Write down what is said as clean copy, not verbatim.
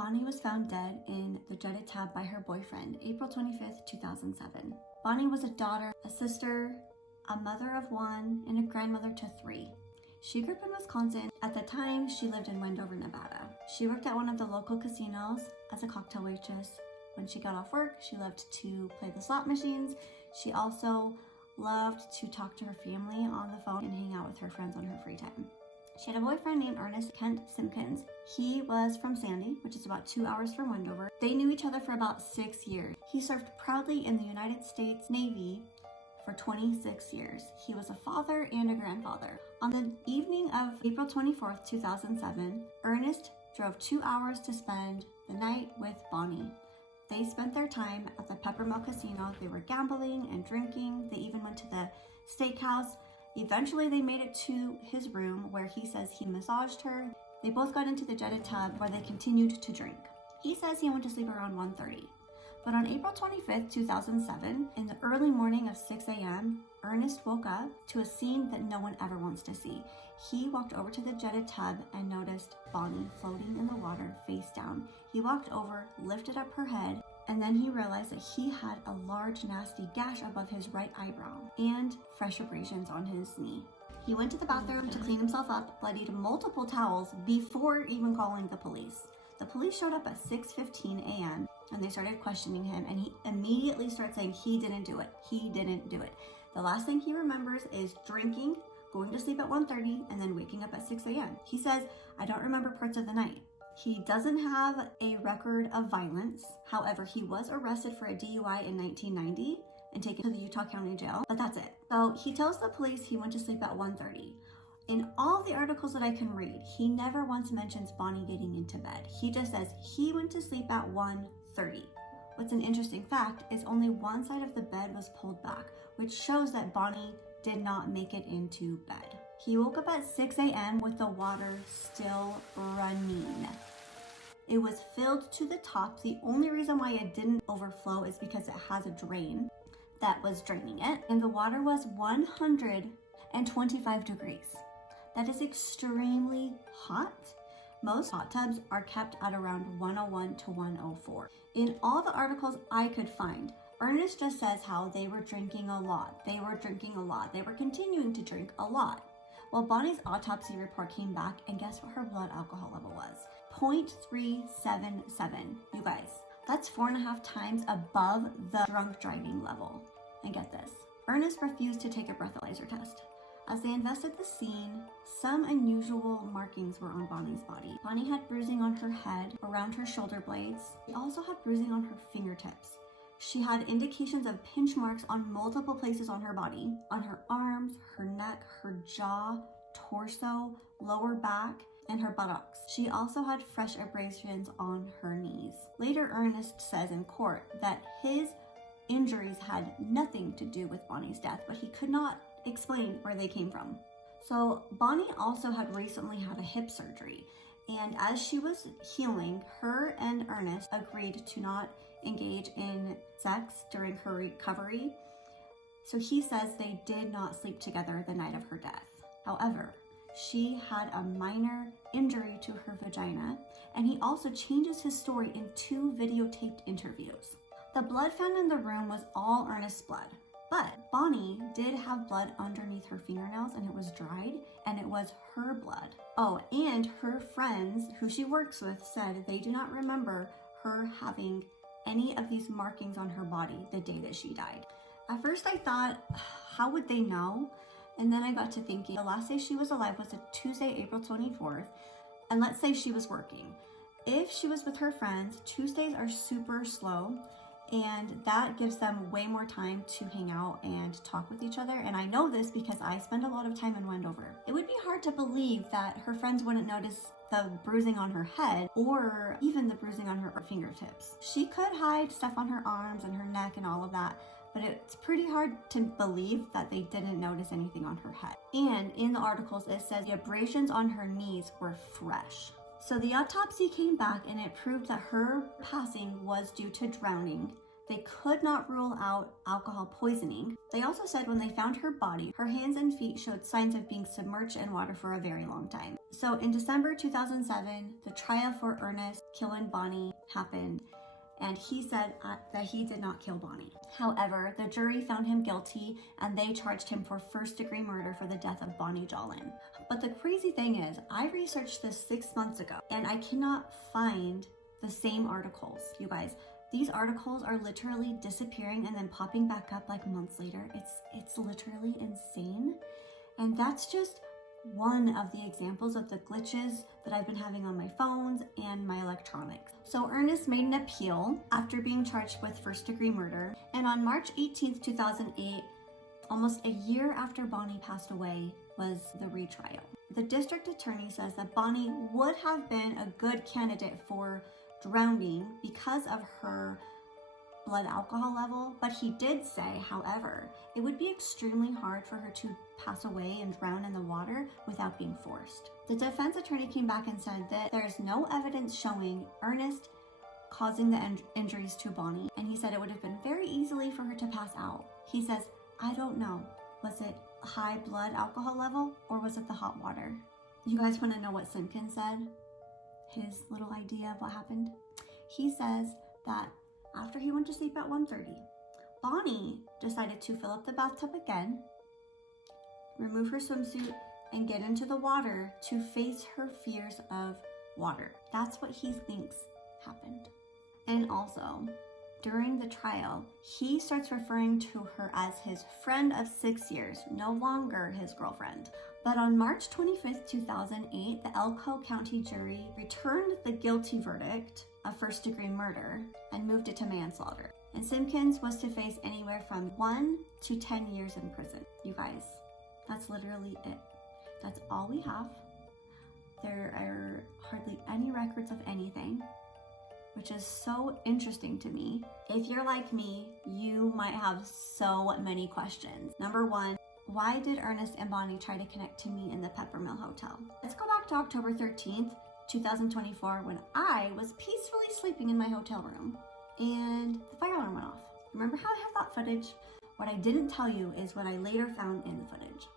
Bonnie was found dead in the jetted tub by her boyfriend, April 25th, 2007. Bonnie was a daughter, a sister, a mother of one, and a grandmother to 3. She grew up in Wisconsin. At the time, she lived in Wendover, Nevada. She worked at one of the local casinos as a cocktail waitress. When she got off work, she loved to play the slot machines. She also loved to talk to her family on the phone and hang out with her friends on her free time. She had a boyfriend named Ernest Kent Simpkins. He was from Sandy, which is about 2 hours from Wendover. They knew each other for about 6 years. He served proudly in the United States Navy for 26 years. He was a father and a grandfather. On the evening of April 24th, 2007, Ernest drove 2 hours to spend the night with Bonnie. They spent their time at the Peppermill Casino. They were gambling and drinking. They even went to the steakhouse. Eventually, they made it to his room where he says he massaged her. They both got into the jetted tub where they continued to drink. He says he went to sleep around 1:30. But on April 25th, 2007, in the early morning of 6 a.m., Ernest woke up to a scene that no one ever wants to see. He walked over to the jetted tub and noticed Bonnie floating in the water face down. He walked over, lifted up her head, and then he realized that he had a large, nasty gash above his right eyebrow and fresh abrasions on his knee. He went to the bathroom to clean himself up, bloodied multiple towels before even calling the police. The police showed up at 6:15 a.m. and they started questioning him, and he immediately started saying he didn't do it. He didn't do it. The last thing he remembers is drinking, going to sleep at 1:30, and then waking up at 6 a.m. He says, "I don't remember parts of the night." He doesn't have a record of violence. However, he was arrested for a DUI in 1990 and taken to the Utah County Jail, but that's it. So he tells the police he went to sleep at 1:30. In all the articles that I can read, he never once mentions Bonnie getting into bed. He just says he went to sleep at 1:30. What's an interesting fact is only one side of the bed was pulled back, which shows that Bonnie did not make it into bed. He woke up at 6 a.m. with the water still running. It was filled to the top. The only reason why it didn't overflow is because it has a drain that was draining it, and the water was 125 degrees. That is extremely hot. Most hot tubs are kept at around 101 to 104. In all the articles I could find, Ernest just says how they were drinking a lot. They were continuing to drink a lot. Well, Bonnie's autopsy report came back, and guess what her blood alcohol level was? 0.377. You guys, that's 4.5 times above the drunk driving level. And get this, Ernest refused to take a breathalyzer test. As they invested the scene, some unusual markings were on Bonnie's body. Bonnie had bruising on her head, around her shoulder blades. She also had bruising on her fingertips. She had indications of pinch marks on multiple places on her body, on her arms, her neck, her jaw, torso, lower back, and her buttocks. She also had fresh abrasions on her knees. Later, Ernest says in court that his injuries had nothing to do with Bonnie's death, but he could not explain where they came from. So Bonnie also had recently had a hip surgery, and as she was healing, her and Ernest agreed to not engage in sex during her recovery. So he says they did not sleep together the night of her death. However, she had a minor injury to her vagina, and he also changes his story in 2 videotaped interviews. The blood found in the room was all Ernest's blood. But Bonnie did have blood underneath her fingernails, and it was dried, and it was her blood. Oh, and her friends who she works with said they do not remember her having any of these markings on her body the day that she died. At first I thought, how would they know? And then I got to thinking, the last day she was alive was a Tuesday, April 24th, and let's say she was working. If she was with her friends, Tuesdays are super slow, and that gives them way more time to hang out and talk with each other. And I know this because I spend a lot of time in Wendover. It would be hard to believe that her friends wouldn't notice the bruising on her head or even the bruising on her fingertips. She could hide stuff on her arms and her neck and all of that, but it's pretty hard to believe that they didn't notice anything on her head. And in the articles, it says the abrasions on her knees were fresh. So the autopsy came back and it proved that her passing was due to drowning. they could not rule out alcohol poisoning. They also said when they found her body, her hands and feet showed signs of being submerged in water for a very long time. So in December 2007, the trial for Ernest killing Bonnie happened, and he said that he did not kill Bonnie. However, the jury found him guilty and they charged him for first-degree murder for the death of Bonnie Jolin. But the crazy thing is, I researched this 6 months ago and I cannot find the same articles, you guys. These articles are literally disappearing and then popping back up like months later. It's literally insane. And that's just one of the examples of the glitches that I've been having on my phones and my electronics. So Ernest made an appeal after being charged with first-degree murder. And on March 18th, 2008, almost a year after Bonnie passed away, was the retrial. The district attorney says that Bonnie would have been a good candidate for drowning because of her blood alcohol level, but he did say, however, it would be extremely hard for her to pass away and drown in the water without being forced. The defense attorney came back and said that there's no evidence showing Ernest causing the injuries to Bonnie, and he said it would have been very easily for her to pass out. He says, I don't know. Was it a high blood alcohol level or was it the hot water? You guys want to know what Simpkins said? His little idea of what happened? He says that after he went to sleep at 1:30, Bonnie decided to fill up the bathtub again, remove her swimsuit, and get into the water to face her fears of water. That's what he thinks happened. And also, during the trial, he starts referring to her as his friend of 6 years, no longer his girlfriend. But on March 25th, 2008, the Elko County jury returned the guilty verdict of first-degree murder and moved it to manslaughter. And Simpkins was to face anywhere from 1 to 10 years in prison. You guys, that's literally it. That's all we have. There are hardly any records of anything, which is so interesting to me. If you're like me, you might have so many questions. Number one, why did Ernest and Bonnie try to connect to me in the Peppermill Hotel? Let's go back to October 13th, 2024, when I was peacefully sleeping in my hotel room and the fire alarm went off. Remember how I have that footage? What I didn't tell you is what I later found in the footage.